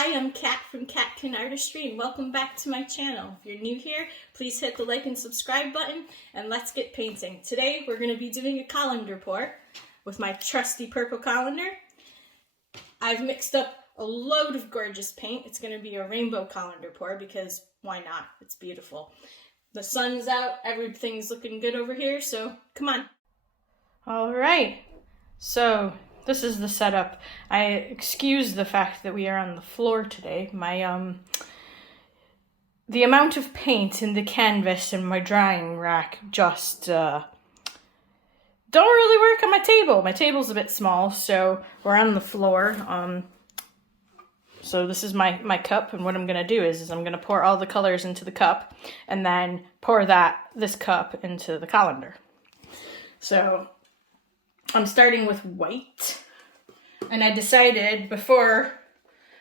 Hi, I'm Kat from Kat Can Artistry, and welcome back to my channel. If you're new here, please hit the like and subscribe button, and let's get painting. Today we're going to be doing a colander pour with my trusty purple colander. I've mixed up a load of gorgeous paint. It's going to be a rainbow colander pour because why not? It's beautiful. The sun's out, everything's looking good over here, so come on. All right, so this is the setup. I excuse the fact that we are on the floor today. The amount of paint in the canvas in my drying rack just don't really work on my table. My table's a bit small, so we're on the floor. So this is my cup, and what I'm gonna do is I'm gonna pour all the colors into the cup, and then pour this cup into the colander. So I'm starting with white, and I decided before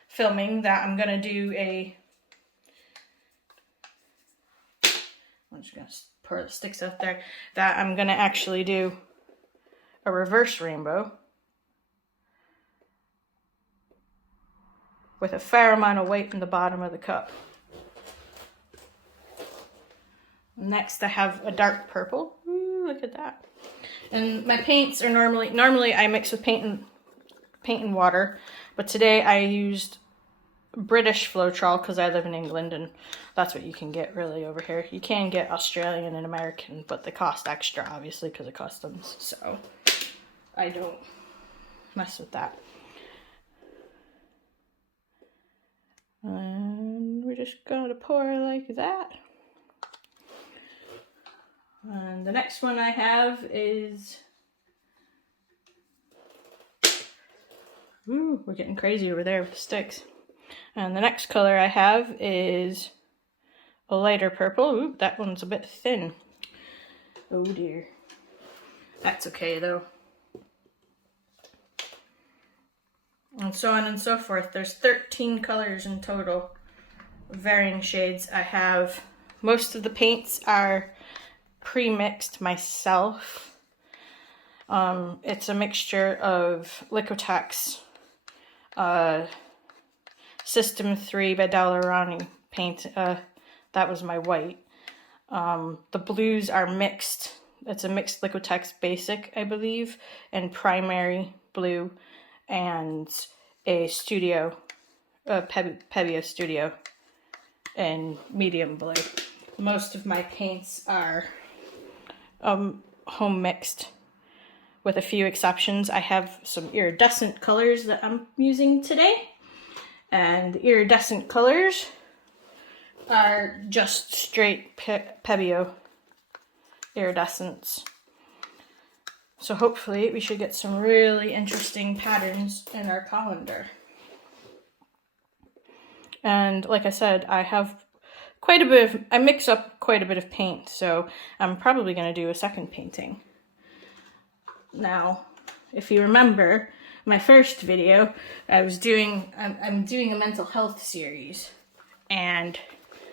filming that I'm gonna do I'm just gonna pour the sticks out there, that I'm gonna actually do a reverse rainbow with a fair amount of white in the bottom of the cup. Next I have a dark purple. Ooh, look at that. And my paints are normally I mix with paint and water, but today I used British Floetrol because I live in England and that's what you can get really over here. You can get Australian and American, but they cost extra obviously because of customs, so I don't mess with that. And we're just gonna pour like that. And the next one I have is, ooh, we're getting crazy over there with the sticks. And the next color I have is a lighter purple. Ooh, that one's a bit thin. Oh dear. That's okay though. And so on and so forth. There's 13 colors in total, varying shades. I have, most of the paints are pre-mixed myself. It's a mixture of Liquitex, System 3 by Dalerani paint. That was my white. The blues are mixed. It's a mixed Liquitex basic, I believe, and primary blue, and a studio, Pebeo Studio, and medium blue. Most of my paints are home mixed, with a few exceptions. I have some iridescent colors that I'm using today, and the iridescent colors are just straight Pebeo iridescence. So hopefully we should get some really interesting patterns in our colander. And like I said, I have I mix up quite a bit of paint, so I'm probably going to do a second painting. Now, if you remember my first video, I'm doing a mental health series, and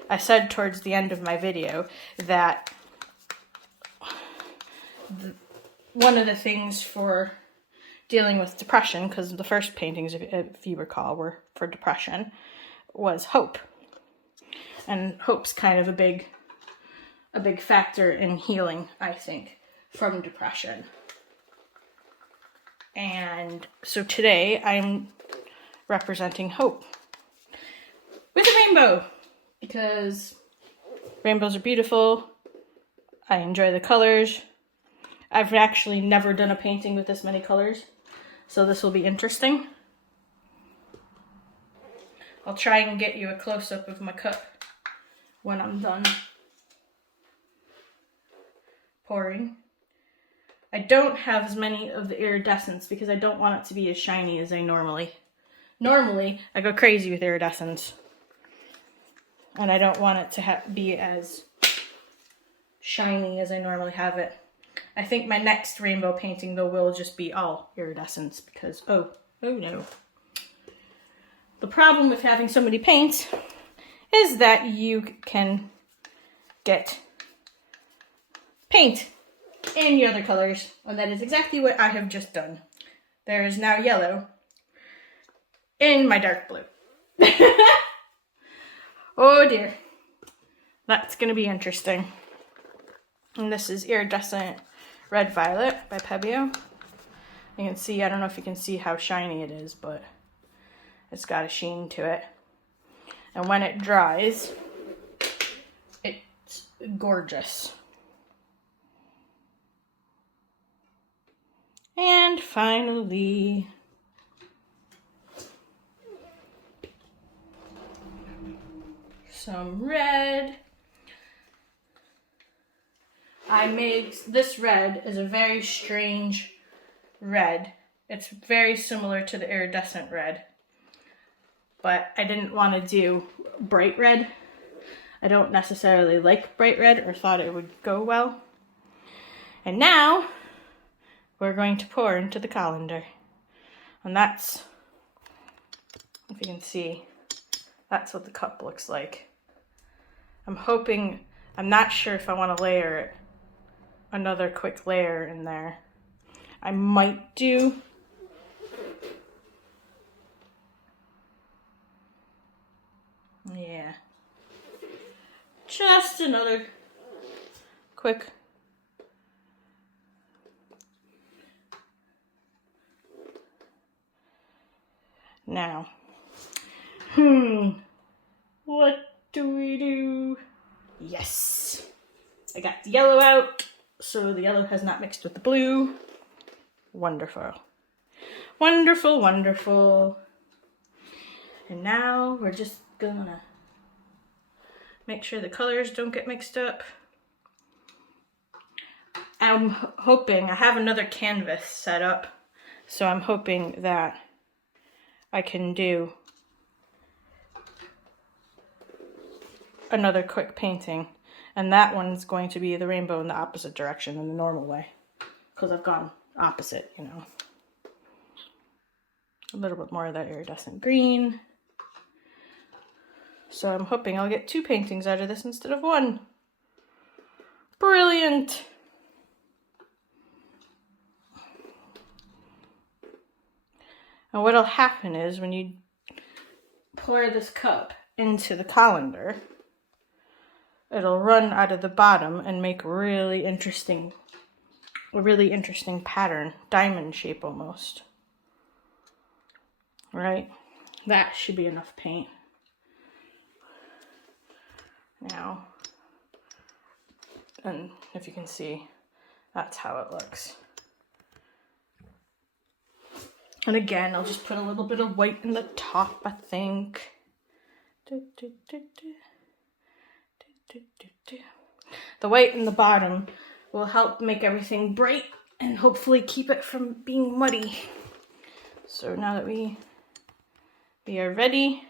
I said towards the end of my video that one of the things for dealing with depression, because the first paintings, if you recall, were for depression, was hope. And hope's kind of a big factor in healing, I think, from depression. And so today I'm representing hope with a rainbow, because rainbows are beautiful. I enjoy the colors. I've actually never done a painting with this many colors, so this will be interesting. I'll try and get you a close-up of my cup when I'm done pouring. I don't have as many of the iridescence because I don't want it to be as shiny as I normally. Normally, I go crazy with iridescence, and I don't want it to be as shiny as I normally have it. I think my next rainbow painting, though, will just be all iridescence because, oh no. The problem with having so many paints is that you can get paint in the other colors, and that is exactly what I have just done. There is now yellow in my dark blue. Oh dear. That's going to be interesting. And this is Iridescent Red Violet by Pebeo. You can see, I don't know if you can see how shiny it is, but it's got a sheen to it. And when it dries, it's gorgeous. And finally, some red. I made this red is a very strange red. It's very similar to the iridescent red, but I didn't want to do bright red. I don't necessarily like bright red or thought it would go well. And now we're going to pour into the colander. And that's, if you can see, that's what the cup looks like. I'm hoping, I'm not sure if I want to layer it, another quick layer in there. I might do just another quick now. What do we do? Yes, I got the yellow out, so the yellow has not mixed with the blue. Wonderful. Wonderful, wonderful. And now we're just gonna make sure the colors don't get mixed up. I'm hoping, I have another canvas set up, so I'm hoping that I can do another quick painting. And that one's going to be the rainbow in the opposite direction in the normal way, because I've gone opposite, you know. A little bit more of that iridescent green. So I'm hoping I'll get 2 paintings out of this instead of 1. Brilliant! And what'll happen is when you pour this cup into the colander, it'll run out of the bottom and make a really interesting pattern, diamond shape almost. Right? That should be enough paint. Now, and if you can see, that's how it looks. And again, I'll just put a little bit of white in the top, I think. The white in the bottom will help make everything bright and hopefully keep it from being muddy. So now that we are ready,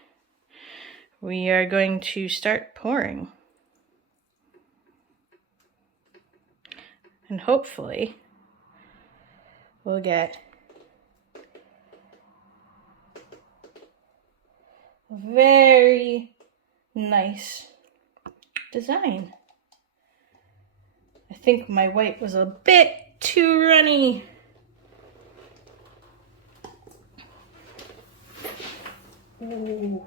we are going to start pouring. And hopefully we'll get a very nice design. I think my white was a bit too runny. Ooh.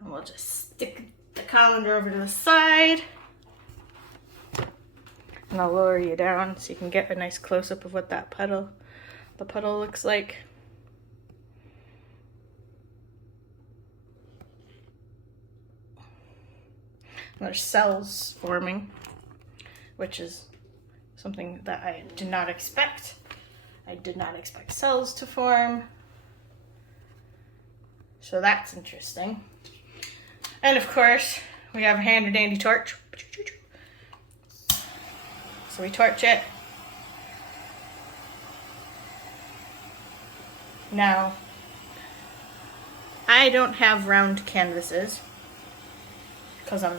And we'll just stick the colander over to the side. And I'll lower you down so you can get a nice close-up of what that puddle looks like. And there's cells forming, which is something that I did not expect. I did not expect cells to form. So that's interesting. And of course, we have a handy dandy torch. So we torch it. Now, I don't have round canvases because I'm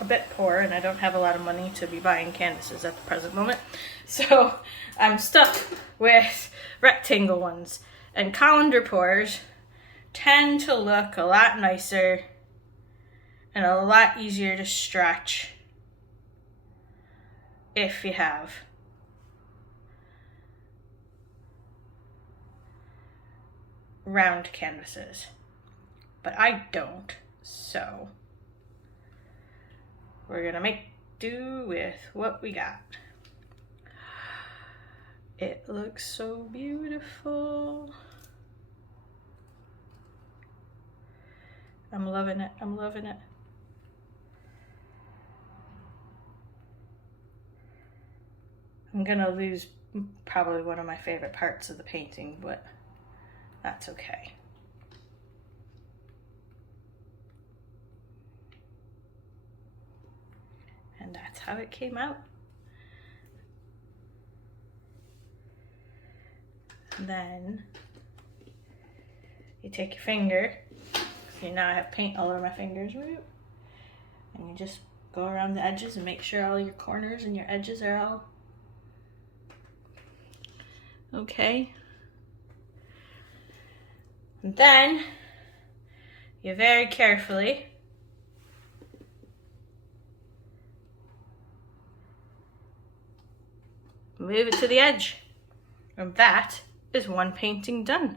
a bit poor and I don't have a lot of money to be buying canvases at the present moment. So I'm stuck with rectangle ones. And colander pours tend to look a lot nicer and a lot easier to stretch if you have round canvases. But I don't, so we're gonna make do with what we got. It looks so beautiful. I'm loving it, I'm loving it. I'm gonna lose probably one of my favorite parts of the painting, but that's okay. And that's how it came out. And then you take your finger, see now I have paint all over my fingers, and you just go around the edges and make sure all your corners and your edges are all okay. And then you very carefully move it to the edge. And that is one painting done.